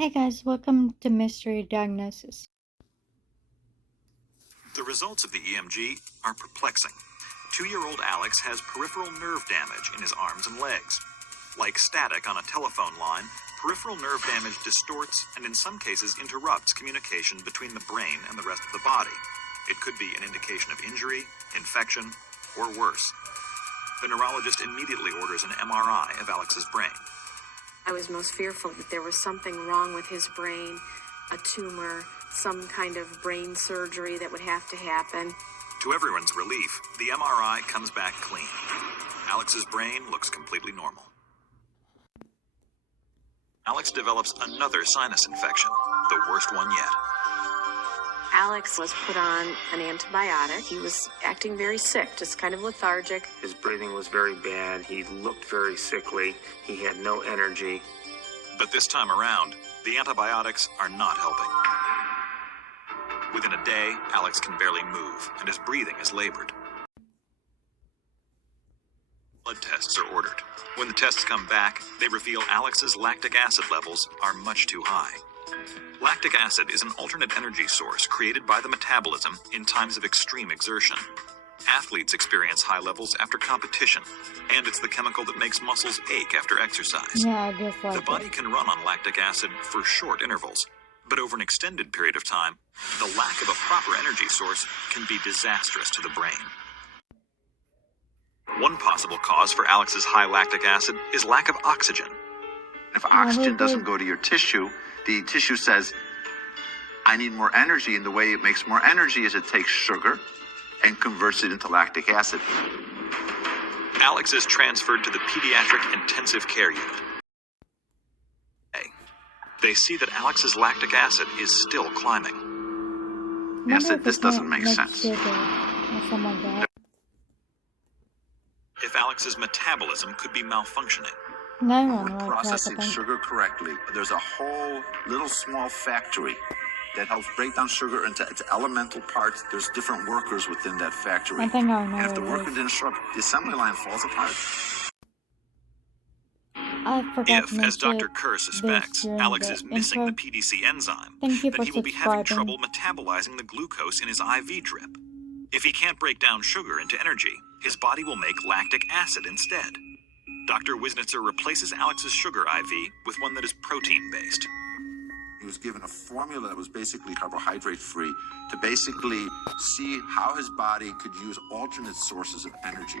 Hey guys, welcome to Mystery Diagnosis. The results of the EMG are perplexing. 2-year-old Alex has peripheral nerve damage in his arms and legs. Like static on a telephone line, peripheral nerve damage distorts and in some cases interrupts communication between the brain and the rest of the body. It could be an indication of injury, infection, or worse. The neurologist immediately orders an MRI of Alex's brain. I was most fearful that there was something wrong with his brain, a tumor, some kind of brain surgery that would have to happen. To everyone's relief, the MRI comes back clean. Alex's brain looks completely normal. Alex develops another sinus infection, the worst one yet. Alex was put on an antibiotic. He was acting very sick, just kind of lethargic. His breathing was very bad. He looked very sickly. He had no energy. But this time around, the antibiotics are not helping. Within a day, Alex can barely move, and his breathing is labored. Blood tests are ordered. When the tests come back, they reveal Alex's lactic acid levels are much too high. Lactic acid is an alternate energy source created by the metabolism in times of extreme exertion. Athletes experience high levels after competition, and it's the chemical that makes muscles ache after exercise. Yeah, I just like The body can run on lactic acid for short intervals, but over an extended period of time, the lack of a proper energy source can be disastrous to the brain. One possible cause for Alex's high lactic acid is lack of oxygen. If oxygen doesn't go to your tissue, the tissue says, I need more energy, and the way it makes more energy is it takes sugar and converts it into lactic acid. Alex is transferred to the pediatric intensive care unit. They see that Alex's lactic acid is still climbing. it. I said, this doesn't make sense. Sugar or something like that. If Alex's metabolism could be malfunctioning. No We're one likes processing that, sugar correctly. There's a whole little small factory that helps break down sugar into its elemental parts. There's different workers within that factory. I think I know And if the what it worker is. didn't show up, the assembly line falls apart. I forgot If, to as mention Dr. Kerr suspects, during Alex the is missing the intro. PDC enzyme, Thank you then for he will be having subscribing. trouble metabolizing the glucose in his IV drip. If he can't break down sugar into energy, his body will make lactic acid instead. Dr. Wisnitzer replaces Alex's sugar IV with one that is protein-based. He was given a formula that was basically carbohydrate-free to basically see how his body could use alternate sources of energy.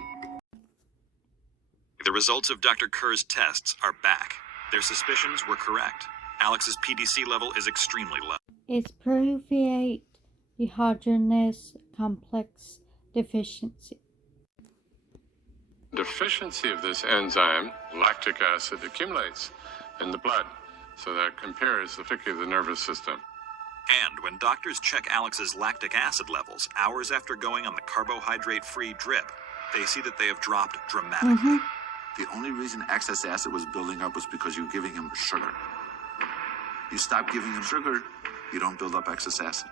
The results of Dr. Kerr's tests are back. Their suspicions were correct. Alex's PDC level is extremely low. It's Pyruvate dehydrongnase complex deficiency. Deficiency of this enzyme, lactic acid, accumulates in the blood, so that impairs particularly the nervous system. And when doctors check Alex's lactic acid levels hours after going on the carbohydrate-free drip, they see that they have dropped dramatically. The only reason excess acid was building up was because you were giving him sugar. You stop giving him sugar, you don't build up excess acid.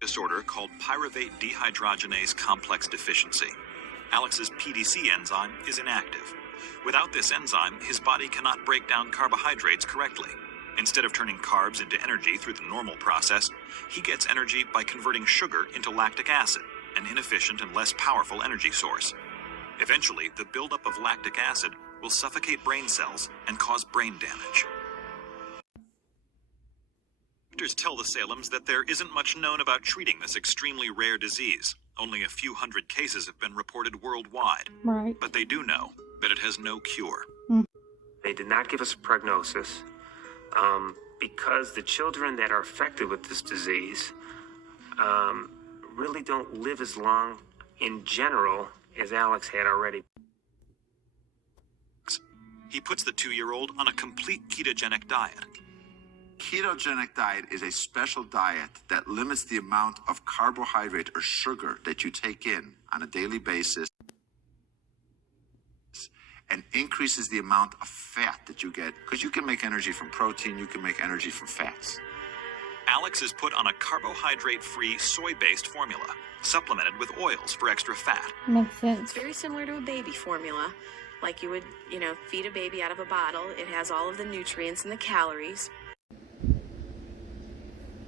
Disorder called pyruvate dehydrogenase complex deficiency. Alex's PDC enzyme is inactive. Without this enzyme, his body cannot break down carbohydrates correctly. Instead of turning carbs into energy through the normal process, he gets energy by converting sugar into lactic acid, an inefficient and less powerful energy source. Eventually, the buildup of lactic acid will suffocate brain cells and cause brain damage. Doctors tell the Salems that there isn't much known about treating this extremely rare disease. Only a few hundred cases have been reported worldwide. Right. But they do know that it has no cure. They did not give us a prognosis because the children that are affected with this disease really don't live as long in general as Alex had already. He puts the 2-year-old on a complete ketogenic diet. Ketogenic diet is a special diet that limits the amount of carbohydrate or sugar that you take in on a daily basis and increases the amount of fat that you get, because you can make energy from protein, you can make energy from fats. Alex is put on a carbohydrate-free soy-based formula, supplemented with oils for extra fat. Makes sense. It's very similar to a baby formula. like you would, feed a baby out of a bottle. It has all of the nutrients and the calories.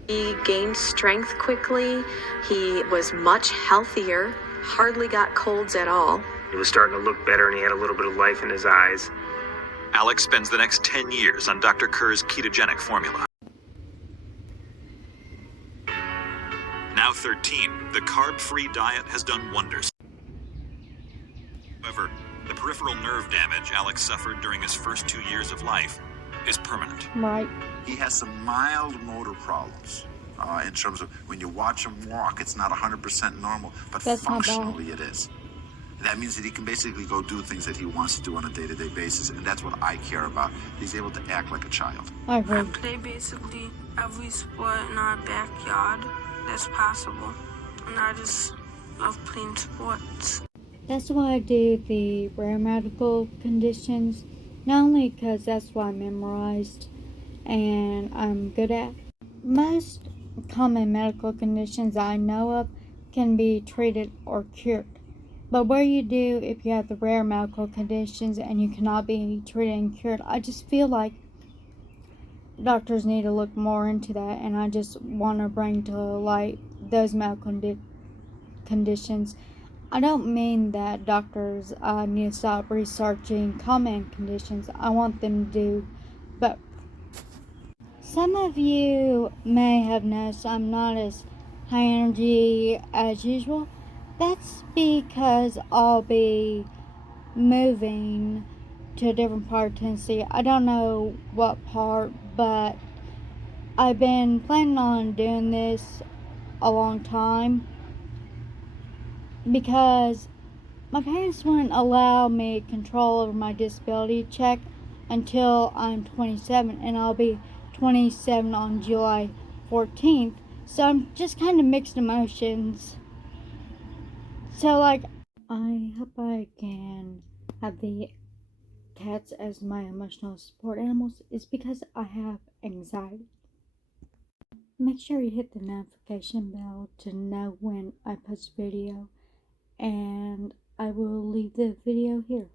He gained strength quickly. He was much healthier, hardly got colds at all. He was starting to look better and he had a little bit of life in his eyes. Alex spends the next 10 years on Dr. Kerr's ketogenic formula. Now 13, the carb-free diet has done wonders. However, the peripheral nerve damage Alex suffered during his first 2 years of life is permanent. Right. He has some mild motor problems in terms of when you watch him walk, it's not 100% normal, but That's not bad. functionally it is. That means that he can basically go do things that he wants to do on a day-to-day basis, and that's what I care about. He's able to act like a child. I agree. I play basically every sport in our backyard that's possible, and I just love playing sports. That's why I do the rare medical conditions, not only because that's what I memorized and I'm good at. Most common medical conditions I know of can be treated or cured. But what do you do if you have the rare medical conditions and you cannot be treated and cured? I just feel like doctors need to look more into that, and I just want to bring to light those medical conditions. I don't mean that doctors need to stop researching common conditions. I want them to do both. Some of you may have noticed I'm not as high energy as usual. That's because I'll be moving to a different part of Tennessee. I don't know what part, but I've been planning on doing this a long time because my parents wouldn't allow me control over my disability check until I'm 27, and I'll be 27 on July 14th. So I'm just kind of mixed emotions. So, I hope I can have the cats as my emotional support animals. Is because I have anxiety. Make sure you hit the notification bell to know when I post a video, and I will leave the video here.